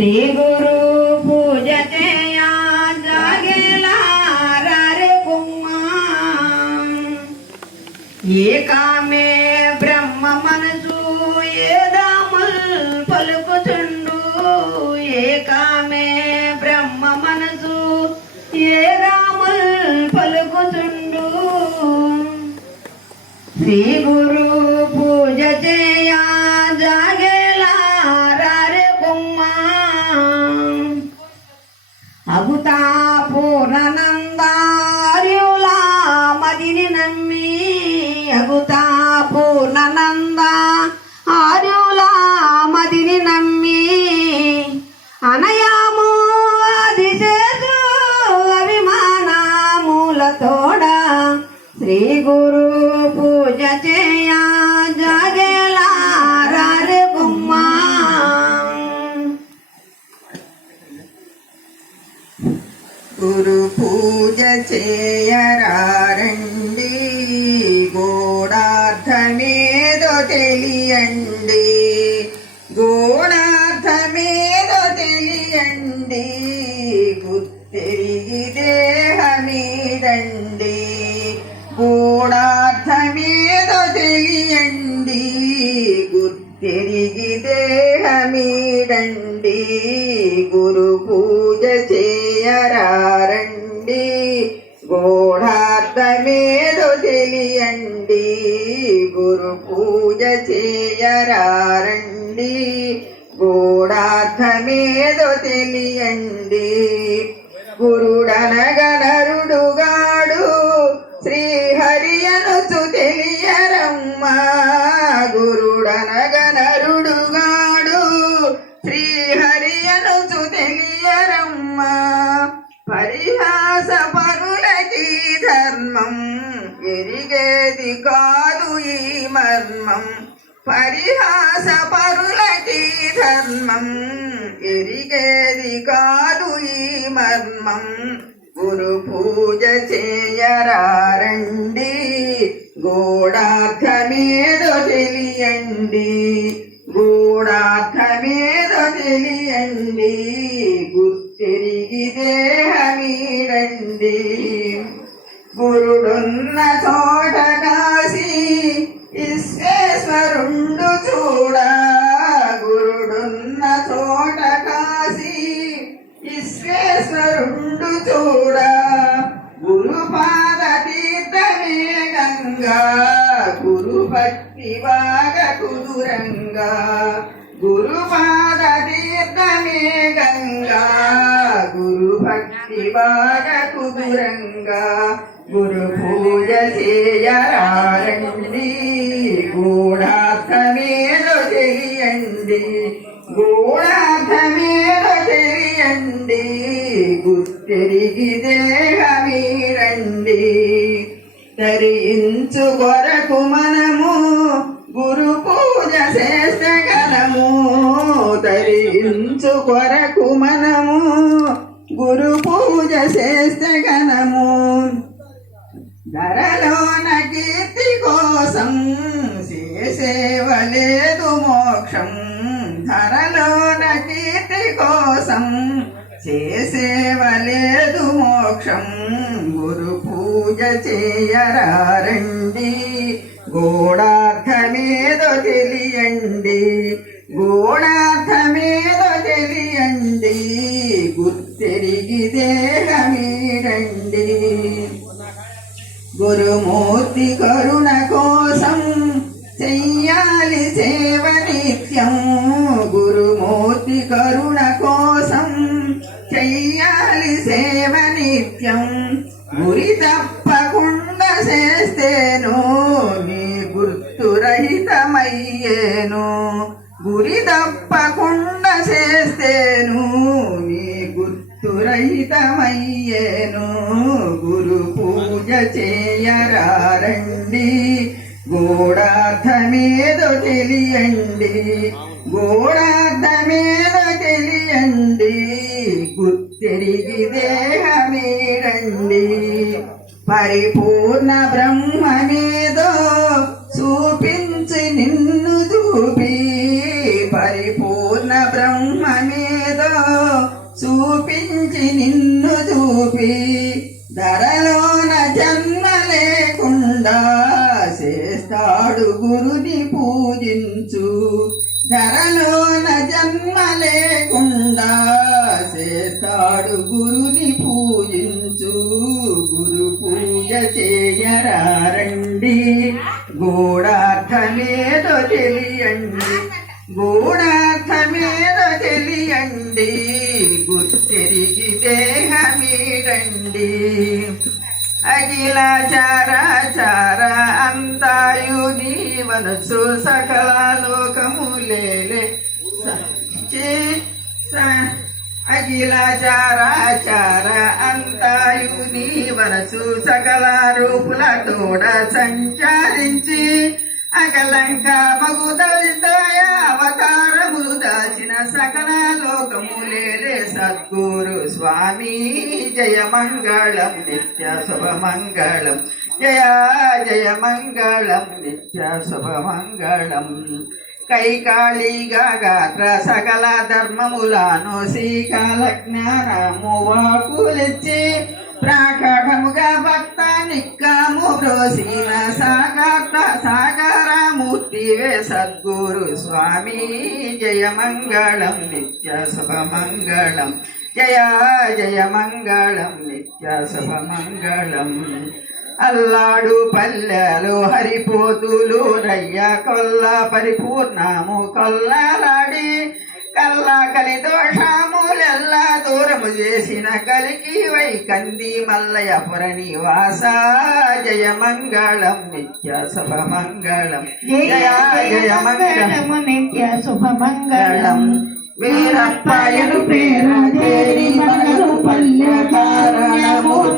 శ్రీ గురు పూజ చేయ జాగేలా రారే బ్రహ్మ మనసు ఏదాముల్ పలుకుచుండు ఏకామే బ్రహ్మ మనసు ఏదాముల్ పలుకుతుండు. శ్రీ గురు 歌 గురు పూజ చేయరారండి. గోడార్థమేదో తెలియండి. గోడ గోఢార్థమేదో తెలియండి. గురు పూజ చేయరారండి. గోఢార్థమేదో తెలియండి. గురుడనగనరుడుగాడు ఎరిగేది కాదు ఈ మర్మం. పరిహాస పరులకి ధర్మం. ఎరిగేది కాదు ఈ మర్మం. గురు పూజ చేయరారండి. గూఢార్థమేదో తెలియండి. గూఢార్థమేదో తెలియండి. గుర్తిరిగి దేహమీడండి. గురుడున్న తోట కాసి విశ్వేశ్వరుండు చూడ. గురుడున్న తోట కాసి విశ్వేశ్వరుండు చూడ. గురుపాద తీర్థమే గంగా గురు భక్తి బాగ కుదురంగా. గురు భక్తి కుదురంగా గురు పూజ చేయరారండి గూఢార్థమేదో తెలియండి. గూఢార్థమేదో తెలియండి. గుర్తిరిగి దేహమీరండి. తరించు కొరకు మనము గురు పూజ చేసగలము తరించు కొరకు మనము గురు పూజ చేస్తే చేసగలము ధరలోన కీర్తి కోసం చేసేవలేదు మోక్షం. ధరలోన కీర్తి కోసం చేసేవలేదు మోక్షం. గురు పూజ చేయరండి గోడ మూర్తి కరుణ కోసం చెయ్యాలి సేవ నిత్యం గురుమూర్తి కరుణ కోసం చెయ్యాలి సేవ నిత్యం గురి తప్పకుండా చేస్తేను నీ గుర్తురహితమయ్యేను గురి తప్పకుండా చేస్తేను నీ గుర్తురహితమయ్యేను చేయరారండి. గోడార్థమేదో తెలియండి. గూఢార్థమేదో తెలియండి. గుర్తిరిగి దేహమేరండి పరిపూర్ణ బ్రహ్మమేదో చూపించి నిన్ను గురుని పూజించు. ధరలోన జన్మ లేకుండా చేస్తాడు గురుని పూజించు. గురు పూజ చేయరారండి. గూఢార్థమేదో తెలియండి. గూఢార్థమేదో తెలియండి. గుర్తిరిగి దేహమీడండి అఖిల చార చార అంతాయు నీవనసు సకల లోకములేలే అఖిల చార చార అంతాయు నీవనసు సకల రూపుల తోడ సంచారించి అకలంక మగుదయ అవతారములు దాచిన సకల లోకములేలే సద్గురు స్వామి. జయ మంగళం నిత్య శుభ మంగళం. జయ జయ మంగళం నిత్య శుభ మంగళం. కైకాళిగా గాత్ర సకల ధర్మములాను శ్రీకాల జ్ఞానము వాకులిచ్చి ప్రాకటముగా భక్త నిక్కము బ్రోసిన సాగర్త సాగరమూర్తివే సద్గురు స్వామి. జయ మంగళం నిత్య శుభ మంగళం. జయ జయ మంగళం నిత్య శుభ మంగళం. అల్లాడు పల్లెలు హరిపోతులు రయ్య కొల్ల పరిపూర్ణము కొల్లలాడి కల్ల కలి దోషములెల్లా దూరము చేసిన కలికి వై కంది మల్లయపుర నివాస. జయ మంగళం నిత్య శుభ మంగళం. జయ జయ మంగళం. నిత్య శుభ మంగళం. మంగళం వీరప్పయను పేరు పల్లె కారణము.